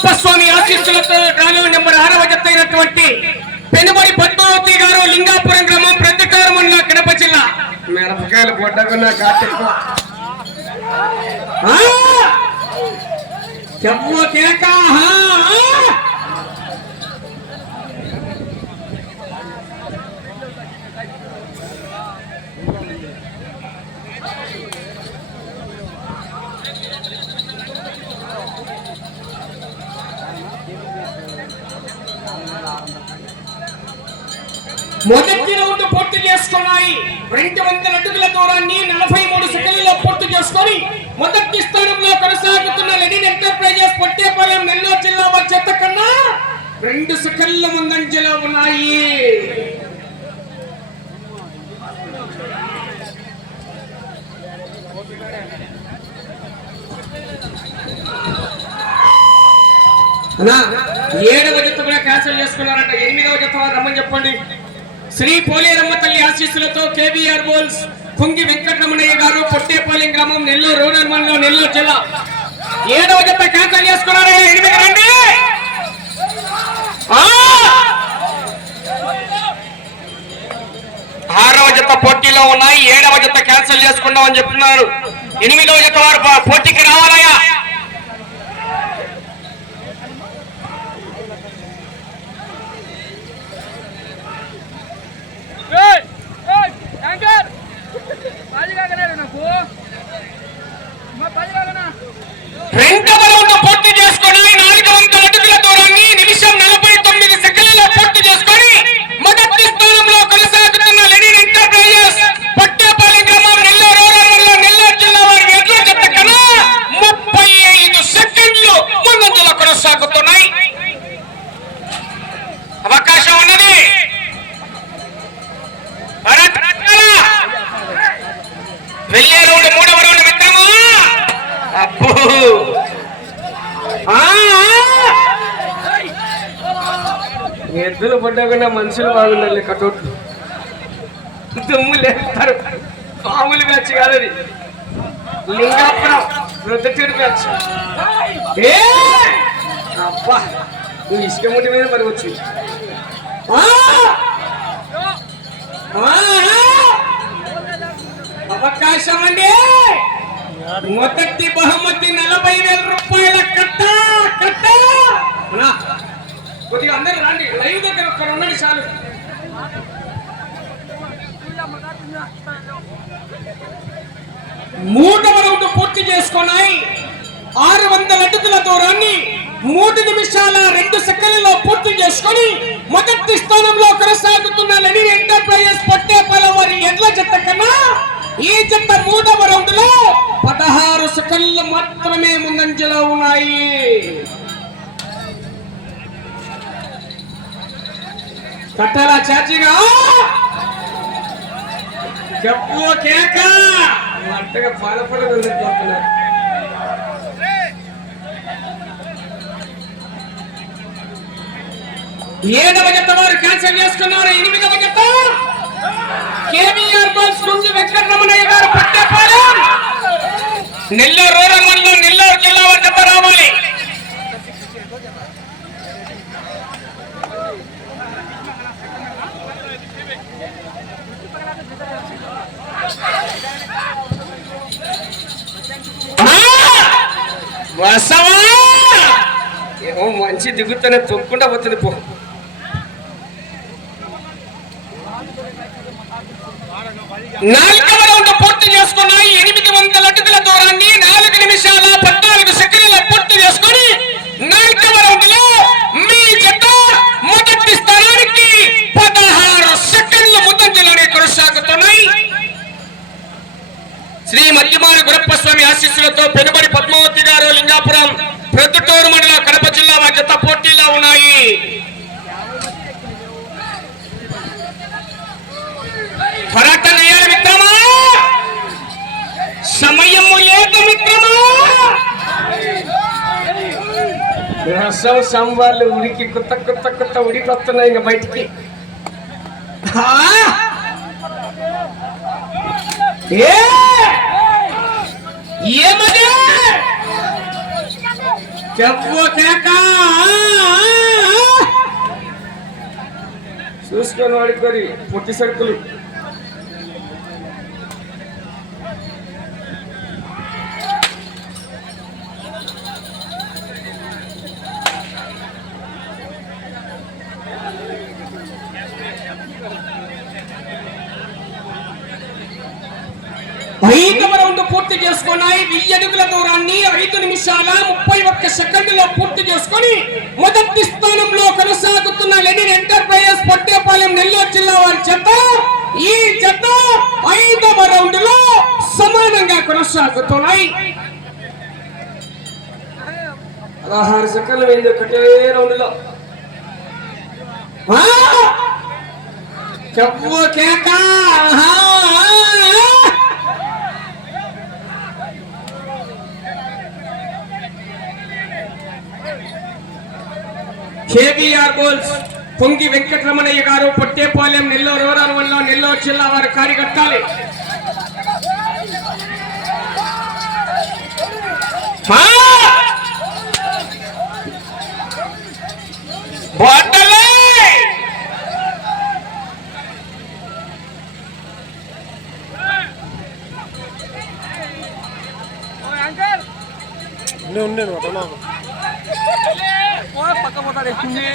గురప్ప స్వామి ఆశీస్సులతో డ్రాలో నెంబర్ ఆరవ జత అయినటువంటి పెనుబడి పద్మావతి గారు లింగాపురం గ్రామం ప్రతికారం మండలం కడప జిల్లా. మిరపకాయలు ఆ! చెప్పు కేక ఆహా! మొదటి రౌండ్ పూర్తి చేసుకున్నాయి రెండు వందల అడుగుల దూరాన్ని నలభై మూడు సెకండ్లలో పూర్తి చేసుకొని మొదటి స్థానంలో కొనసాగుతున్న లెనిన్ ఎంటర్ప్రైజెస్ పొట్టేపాలెం నెల్లూరు జిల్లా వారి చెత్త కన్నా రెండు సెకండ్ల ముందంజలో ఉన్నాయి. ఏడవ జత కూడా క్యాన్సిల్ చేసుకున్నారంట. ఎనిమిదవ జత వారు రమ్మని చెప్పండి. శ్రీ పోలేరమ్మ తల్లి ఆశీస్సులతో కేవీఆర్ బోల్స్ కుంగి వెంకటరమణయ్య గారు పొట్టేపాలెం గ్రామం నెల్లూరు రూరల్ మండలం నెల్లూరు జిల్లా. ఏడవ జత క్యాన్సిల్ చేసుకున్నారా? ఎనిమిది రండి! ఆరవ జత పోటీలో ఉన్నాయి ఏడవ జత క్యాన్సిల్ చేసుకుందామని చెప్తున్నారు. ఎనిమిదవ జత వారు పోటీకి రావాలయ్యా. రెండవ రౌండ్ పూర్తి చేసుకొని నాలుగు వందల అడుగుల దూరాన్ని నిమిషం నలభై తొమ్మిది సెకండ్లలో పూర్తి చేసుకొని మొదటి స్థానంలో కొనసాగుతున్న లెనిన్ ఎంటర్ప్రైజెస్ పట్టేపల్లి గ్రామం నెల్లూరు రూరల్ మండలం నెల్లూరు జిల్లా వారి ఎడ్ల జత కన్నా ముప్పై ఐదు సెకండ్లు ముందంజలో కొనసాగుతున్నాయి అవకాశం ఉన్నది భరత్ రత్నాల. వెళ్ళే రౌండ్ మూడవ రౌండ్ మిత్రమా అబ్బో ఆ, ఆ. ఎద్దులు పడ్డాకుండా మనుషులు బాగుండాలి కటోట్లు దుమ్ము లేస్తారు పాములు మ్యాచ్ కాదని లింగాపురం రొద్దటూరు మ్యాచ్ అబ్బా నువ్వు ఇసుక ముట్టి మీద పడవచ్చు అవకాశం అండి. మొదటి బహుమతి నలభై వేల రూపాయల కట్ట కట్ట. కొద్దిగా అందరూ రండి. లైవ్ దగ్గర ఒక్కరు ఉండండి చాలు. మూడవ రౌండ్ పూర్తి చేసుకున్నాయి. ఆరు వందల అడుగుల దూరాన్ని మూడు నిమిషాల రెండు సెకండ్లలో పూర్తి చేసుకొని మొదటి స్థానంలో కొనసాగుతున్న లెనిన్ ఎంటర్ప్రైజెస్ పొట్టేపల్లి వారి ఎడ్ల జత కన్నా ఈ జత మూడవ రౌండ్లో పదహారు సెకండ్లు మాత్రమే ముందంజలో ఉన్నాయి కట్టాల చాచిగా. చెప్పు కేక. అట్టగా పాలపడ ఏడవ జత వారు క్యాన్సిల్ చేసుకున్నారు? ఎనిమిదవ జత కేవీఆర్ బాల్స్ నుంచి వెంకటరమణయ్య గారు పట్టేపాలెం నెల్లూరు రూరల్ మండలం నెల్లూరు జిల్లా వారి జత రావాలి వసవా ఏమో మంచి దిగుతానే తొక్కుండా పోతుంది పో. నాలుగవ శ్రీ మద్యమాని గురప్ప స్వామి ఆశీస్సులతో పెనుబడి పద్మావతి గారు లింగాపురం ప్రొద్దుటూరు మండలం కడప జిల్లా జత పోటీలో ఉన్నాయి. పోరాటం చేయాలి మిత్రమా? సమయము లేదు మిత్రమా? రసం సాంబార్లు ఉడికి కొత్త కొత్త కొత్త ఉడికి వస్తున్నాయి ఇంకా బయటికి. ఆ? ఏ ఏమది చెప్పు కేక చూసుకొని వాడుకొని పొట్టి సరుకులు ఐదవ రౌండ్ పూర్తి చేసుకున్నాయి వెయ్యి అడుగుల దూరాన్ని ఐదు నిమిషాల ముప్పై ఒక్క సెకండ్లో పూర్తి చేసుకొని మొదటి స్థానంలో కొనసాగుతున్న లెనిన్ ఎంటర్ప్రైజెస్ పట్టేపాలెం నెల్లూరు జిల్లా వారి చెత్త ఈ చెత్త ఐదవ రౌండ్లో సమానంగా కొనసాగుతున్నాయి. పదహారు సెకండ్లు పోయింది ఒకటే రౌండ్లో. లో చెప్పు కేక. కేబీఆర్ బోల్స్ పొంగి వెంకటరమణయ్య గారు పొట్టేపాలెం నెల్లూరు రూరల్ వల్ల నెల్లూరు జిల్లా వారు కార్యకర్తాలి ఆ! బొట్టలే! పక్క పోతాడు మంచిగా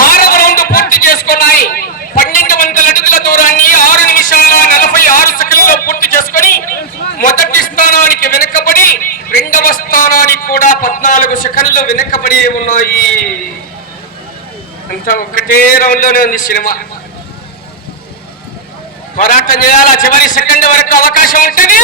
ఆరవ రౌండ్ పూర్తి చేసుకున్నాయి. పన్నెండు వందల అడుగుల దూరాన్ని ఆరు నిమిషాల నలభై ఆరు సెకండ్లలో పూర్తి చేసుకొని మొదటి స్థానానికి వెనుకబడి రెండవ స్థానానికి కూడా పద్నాలుగు సెకండ్లు వెనుకబడి ఉన్నాయి. అంతా ఒకటే రౌండ్లోనే ఉంది సినిమా. పోరాటం చేయాలా చివరి సెకండ్ వరకు అవకాశం ఉంటుంది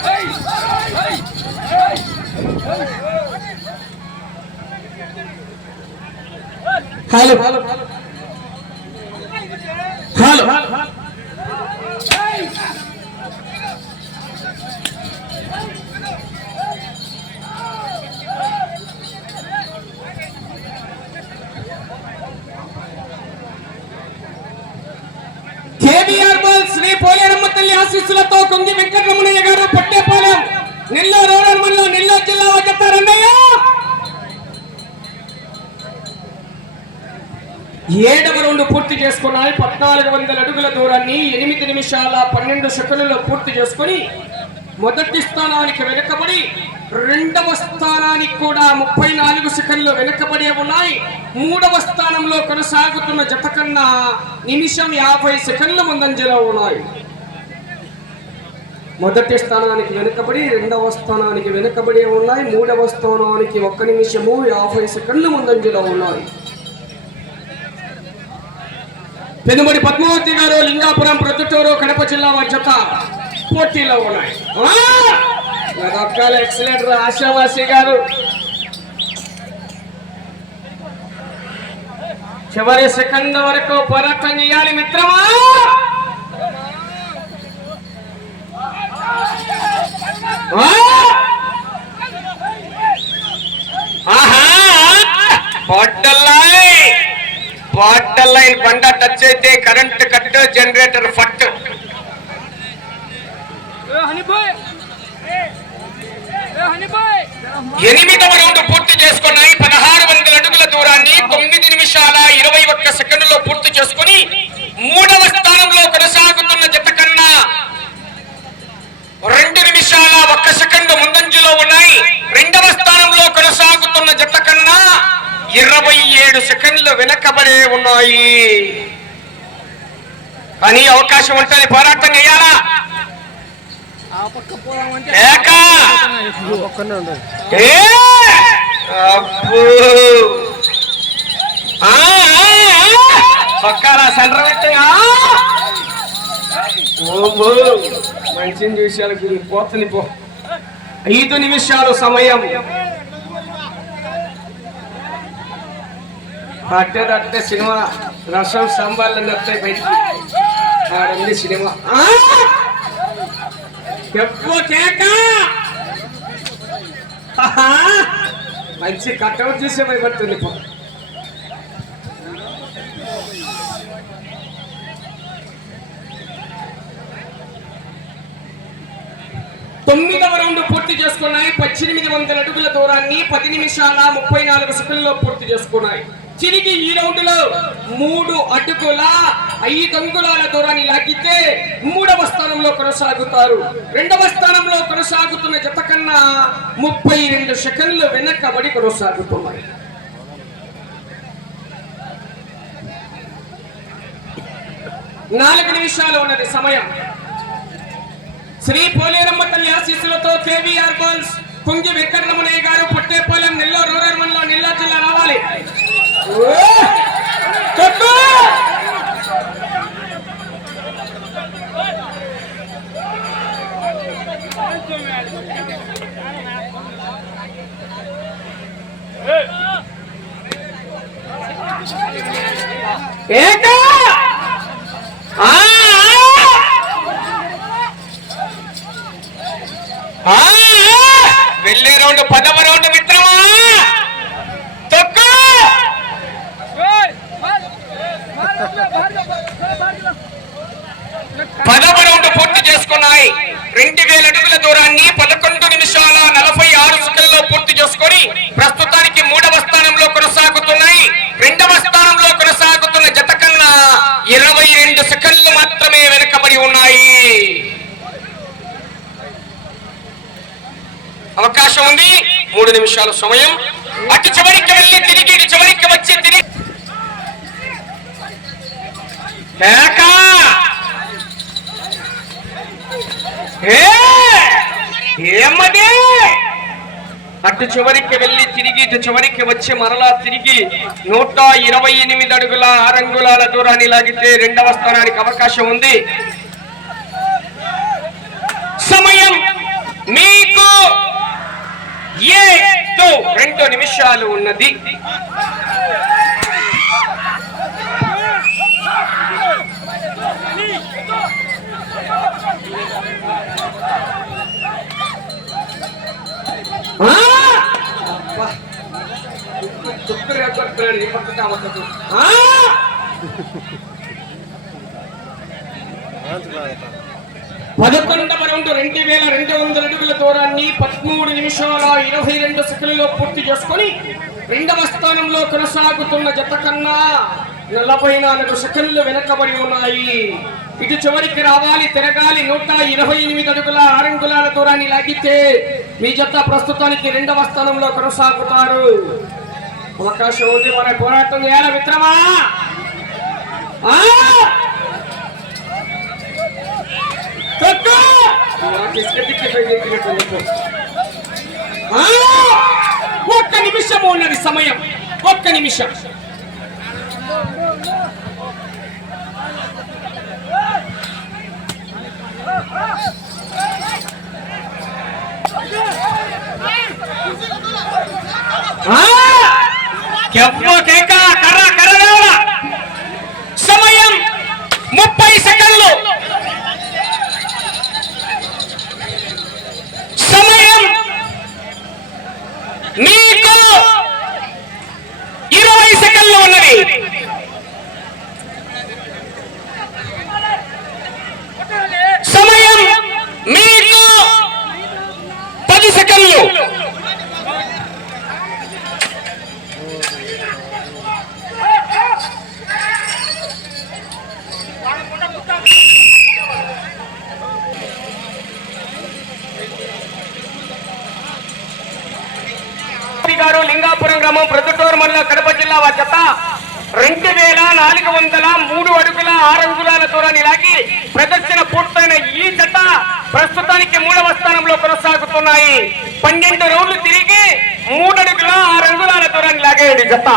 Hey! Hello. Hello. Hello KBR ball Shri Poleramma తల్లి ఆశీస్సులతో కొంగి వెంకటరమణయ్య గారు పట్టేపాలెం. నెల్లూరు జిల్లాలో చెప్తారన్నయ్య ఏడవ రౌండ్ పూర్తి చేసుకున్నాయి. పద్నాలుగు వందల అడుగుల దూరాన్ని ఎనిమిది నిమిషాల పన్నెండు సెకండ్లలో పూర్తి చేసుకొని మొదటి స్థానానికి వెనుకబడి రెండవ స్థానానికి కూడా ముప్పై నాలుగు సెకండ్లు వెనుకబడే ఉన్నాయి. మూడవ స్థానంలో కొనసాగుతున్న జత కన్నా నిమిషం యాభై సెకండ్ల ముందంజలో ఉన్నాయి. మొదటి స్థానానికి వెనుకబడి రెండవ స్థానానికి వెనుకబడి ఉన్నాయి. మూడవ స్థానానికి ఒక్క నిమిషము యాభై సెకండ్ల ముందంజలో ఉన్నాయి. పెనుమడి పద్మావతి గారు లింగాపురం ప్రొద్దుటూరు కడప జిల్లా వారి జత పోటీలో ఉన్నాయి. ఆశావాసి గారు. చివరి సెకండ్ వరకు పోరాటం చేయాలి మిత్రమా? పొడ్డల్లాయ్ బండ టచ్ అయితే కరెంట్ కట్ జనరేటర్ ఫట్. ఎనిమిదవ రౌండ్ పూర్తి చేసుకున్నాయి. పదహారు వందల అడుగుల దూరాన్ని తొమ్మిది నిమిషాల ఇరవై ఒక్క సెకండ్లో పూర్తి చేసుకుని మూడవ స్థానంలో కొనసాగుతున్న సెకండ్ ముందంజలో ఉన్నాయి. రెండవ స్థానంలో కొనసాగుతున్న జత కన్నా ఇరవై ఏడు సెకండ్లు వెనకబడే ఉన్నాయి. అని అవకాశం ఉంటుంది పోరాటం చేయాలా? ఆ పక్క పక్కాల సెంటర్ పెట్టయా మంచిని చూశాను గురి. పోతుంది పో. ఐదు నిమిషాలు సమయం. అట్టే అట్టే సినిమా రసం సంబాళ్ళు నత్తే బయటికి సినిమా. ఆ! కేక! మంచి కట్అవుట్ చూసే భయపడుతుంది పో. తొమ్మిదవ రౌండ్ పూర్తి చేసుకున్నాయి పద్దెనిమిది వందల అడుగుల దూరాన్ని పది నిమిషాల ముప్పై నాలుగు సెకండ్లో పూర్తి చేసుకున్నాయి. తిరిగి ఈ రౌండ్లో మూడు అడుగుల ఐదు అంగుళాల దూరాన్ని లాగితే మూడవ స్థానంలో కొనసాగుతారు. రెండవ స్థానంలో కొనసాగుతున్న జత కన్నా ముప్పై రెండు సెకండ్లు వెనకబడి కొనసాగుతున్నాయి. నాలుగు నిమిషాలు ఉన్నది సమయం. శ్రీ పోలేరమ్మ తల్లి ఆశీస్సులతో కేవీఆర్ గోల్స్ కుంగి వెంకటరమణయ్య గారు పట్టేపాలెం నెల్లూరు రూరల్ మండలం నెల్లూరు జిల్లా రావాలి ఓ! కొట్టు! ఏక! ఆ! ఆ! ఆ! వెళ్ళే రౌండ్ పదవ రౌండ్ మిత్రమా తొక్కు పదవ రౌండ్ పూర్తి చేసుకున్నాయి. రెండు వేల అడుగుల దూరాన్ని పదకొండు నిమిషాల నలభై ఆరు సెకండ్లో పూర్తి చేసుకొని ప్రస్తుతానికి మూడవ స్థానంలో కొనసాగుతున్నాయి. రెండవ స్థానంలో కొనసాగుతున్న జత కన్నా ఇరవై రెండు సెకండ్లు మాత్రమే వెనుకబడి ఉన్నాయి. అవకాశం ఉంది. మూడు నిమిషాల సమయం. అటు చివరికి వెళ్ళి తిరిగి ఇటు చివరికి వచ్చి తిరిగి. ఏ! అటు చివరికి వెళ్ళి తిరిగి ఇటు చివరికి వచ్చి మరలా తిరిగి నూట ఇరవై ఎనిమిది అడుగుల ఆరంగుళాల దూరాన్ని లాగితే రెండవ స్థానానికి అవకాశం ఉంది. సమయం మీకు ఏ రెండు నిమిషాలు ఉన్నది. తుక్కు రేపడుతున్నాడు, పక్క! పదకొండవ రౌండ్ రెండు వేల రెండు వందల అడుగుల దూరాన్ని పదమూడు నిమిషాల ఇరవై రెండు సెకండ్లలో పూర్తి చేసుకొని రెండవ స్థానంలో కొనసాగుతున్న జత కన్నా నలభై నాలుగు సెకండ్లు వెనకబడి ఉన్నాయి. ఇటు చివరికి రావాలి తిరగాలి నూట ఇరవై ఎనిమిది అడుగుల ఆరంగులాల దూరాన్ని లాగితే మీ జత ప్రస్తుతానికి రెండవ స్థానంలో కొనసాగుతారు. అవకాశం ఉంది. మన పోరాటం చేయాలి మిత్రమా? ఒక్క నిమిషం ఉన్నది సమయం. ఒక్క నిమిషం. ఆ! కెవ్వ కేక లింగాపురం గ్రామం ప్రొద్దుటూరు మండలం కడప జిల్లా వారి జత రెండు వేల నాలుగు వందల మూడు అడుగుల ఆరు అంగుళాల దూరాన్ని లాగి ప్రదర్శన పూర్తయిన ఈ జత ప్రస్తుతానికి మూడవ స్థానంలో కొనసాగుతున్నాయి. పన్నెండు రౌండ్లు తిరిగి మూడు అడుగుల ఆరు అంగుళాల దూరాన్ని లాగేయండి జత.